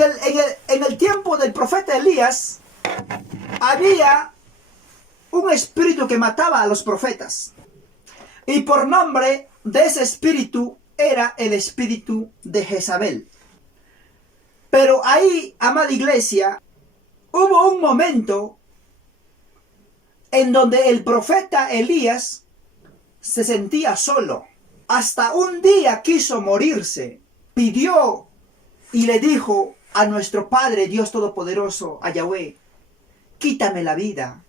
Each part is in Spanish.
en el tiempo del profeta Elías, había un espíritu que mataba a los profetas. Y por nombre de ese espíritu era el espíritu de Jezabel. Pero ahí, amada iglesia, hubo un momento en donde el profeta Elías se sentía solo. Hasta un día quiso morirse. Pidió y le dijo a nuestro Padre Dios Todopoderoso, a Yahweh, quítame la vida.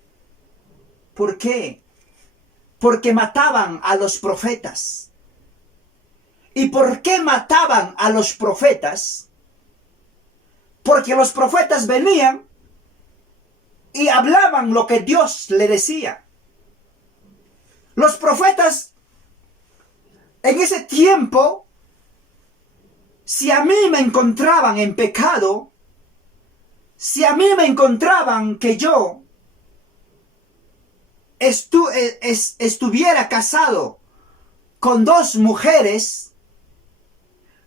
¿Por qué? Porque mataban a los profetas. ¿Y por qué mataban a los profetas? Porque los profetas venían y hablaban lo que Dios le decía. Los profetas en ese tiempo, si a mí me encontraban en pecado, si a mí me encontraban que yo estuviera casado con 2 mujeres,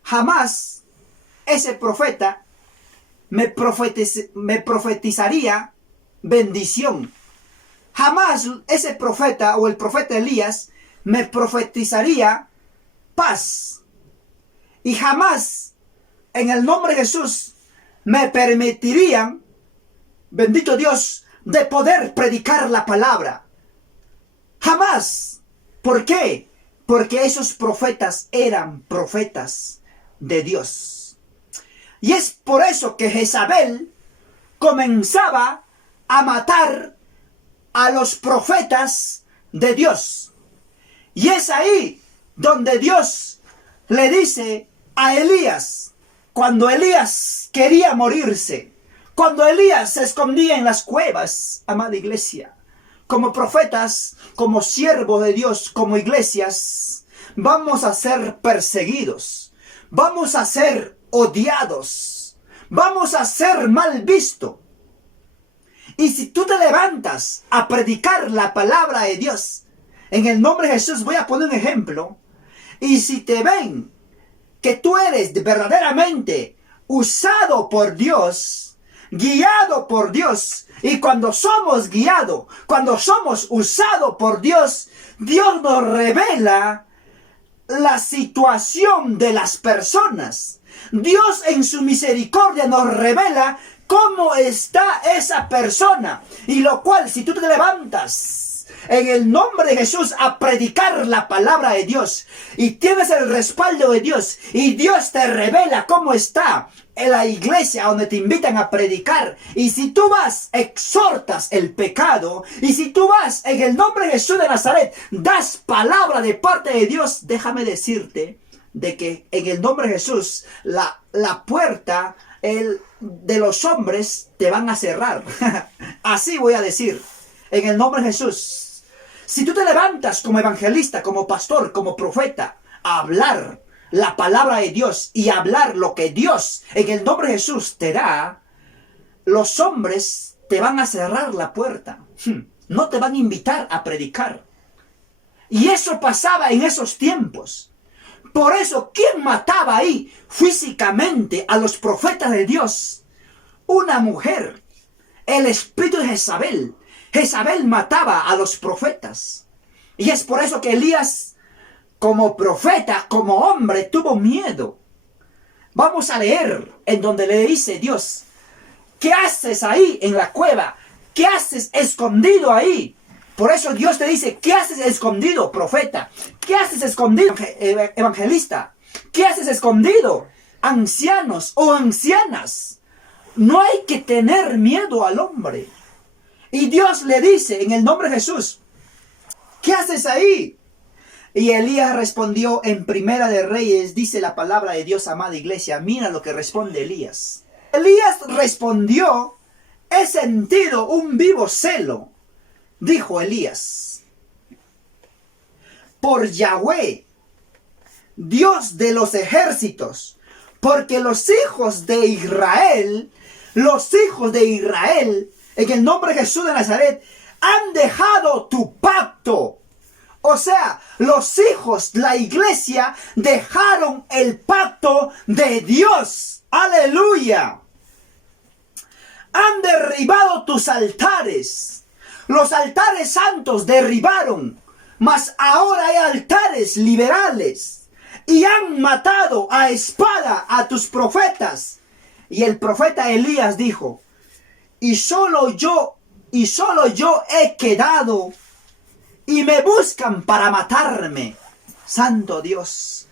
jamás ese profeta me profetizaría bendición. Jamás ese profeta o el profeta Elías me profetizaría paz. Y jamás en el nombre de Jesús me permitirían, bendito Dios, de poder predicar la palabra. Jamás. ¿Por qué? Porque esos profetas eran profetas de Dios. Y es por eso que Jezabel comenzaba a matar a los profetas de Dios. Y es ahí donde Dios le dice a Elías, cuando Elías quería morirse, cuando Elías se escondía en las cuevas, amada iglesia, como profetas, como siervos de Dios, como iglesias, vamos a ser perseguidos, vamos a ser odiados, vamos a ser mal vistos. Y si tú te levantas a predicar la palabra de Dios, en el nombre de Jesús voy a poner un ejemplo, y si te ven que tú eres verdaderamente usado por Dios, guiado por Dios, y cuando somos guiados, cuando somos usados por Dios, Dios nos revela la situación de las personas. Dios en su misericordia nos revela cómo está esa persona. Y lo cual, si tú te levantas en el nombre de Jesús a predicar la palabra de Dios y tienes el respaldo de Dios y Dios te revela cómo está en la iglesia donde te invitan a predicar, y si tú vas, exhortas el pecado, y si tú vas en el nombre de Jesús de Nazaret, das palabra de parte de Dios, déjame decirte de que en el nombre de Jesús la puerta de los hombres te van a cerrar. Así voy a decir, en el nombre de Jesús. Si tú te levantas como evangelista, como pastor, como profeta, a hablar la palabra de Dios y hablar lo que Dios en el nombre de Jesús te da, los hombres te van a cerrar la puerta. No te van a invitar a predicar. Y eso pasaba en esos tiempos. Por eso, ¿quién mataba ahí físicamente a los profetas de Dios? Una mujer. El espíritu de Jezabel. Jezabel mataba a los profetas. Y es por eso que Elías, como profeta, como hombre, tuvo miedo. Vamos a leer en donde le dice Dios, ¿qué haces ahí en la cueva? ¿Qué haces escondido ahí? Por eso Dios te dice, ¿qué haces escondido, profeta? ¿Qué haces escondido, evangelista? ¿Qué haces escondido, ancianos o ancianas? No hay que tener miedo al hombre. Y Dios le dice en el nombre de Jesús, ¿qué haces ahí? Y Elías respondió en Primera de Reyes, dice la palabra de Dios, amada iglesia. Mira lo que responde Elías. Elías respondió, he sentido un vivo celo, dijo Elías, por Yahweh, Dios de los ejércitos, porque los hijos de Israel, en el nombre de Jesús de Nazaret, han dejado tu pacto. O sea, los hijos, la iglesia, dejaron el pacto de Dios. ¡Aleluya! Han derribado tus altares. Los altares santos derribaron, mas ahora hay altares liberales. Y han matado a espada a tus profetas. Y el profeta Elías dijo, y solo yo he quedado, y me buscan para matarme. Santo Dios.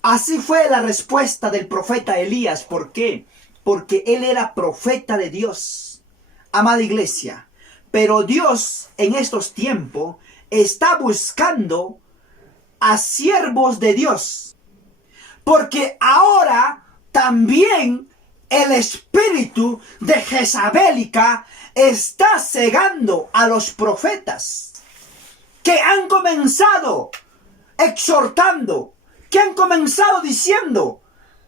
Así fue la respuesta del profeta Elías. ¿Por qué? Porque él era profeta de Dios. Amada iglesia, pero Dios en estos tiempos está buscando a siervos de Dios. Porque ahora también el espíritu de Jezabelica está cegando a los profetas que han comenzado exhortando, que han comenzado diciendo,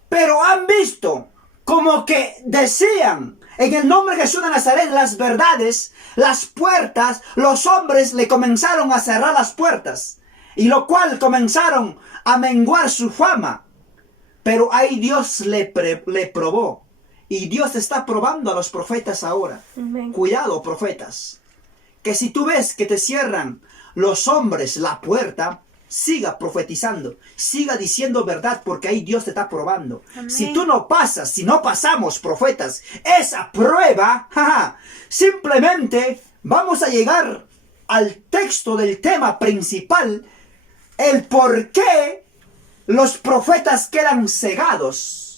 pero han visto como que decían en el nombre de Jesús de Nazaret las verdades, las puertas, los hombres le comenzaron a cerrar las puertas, y lo cual comenzaron a menguar su fama. Pero ahí Dios le probó, y Dios está probando a los profetas ahora. Amén. Cuidado, profetas, que si tú ves que te cierran los hombres la puerta, siga profetizando, siga diciendo verdad, porque ahí Dios te está probando. Amén. Si tú no pasas, si no pasamos, profetas, esa prueba, simplemente vamos a llegar al texto del tema principal, el por qué los profetas quedan cegados.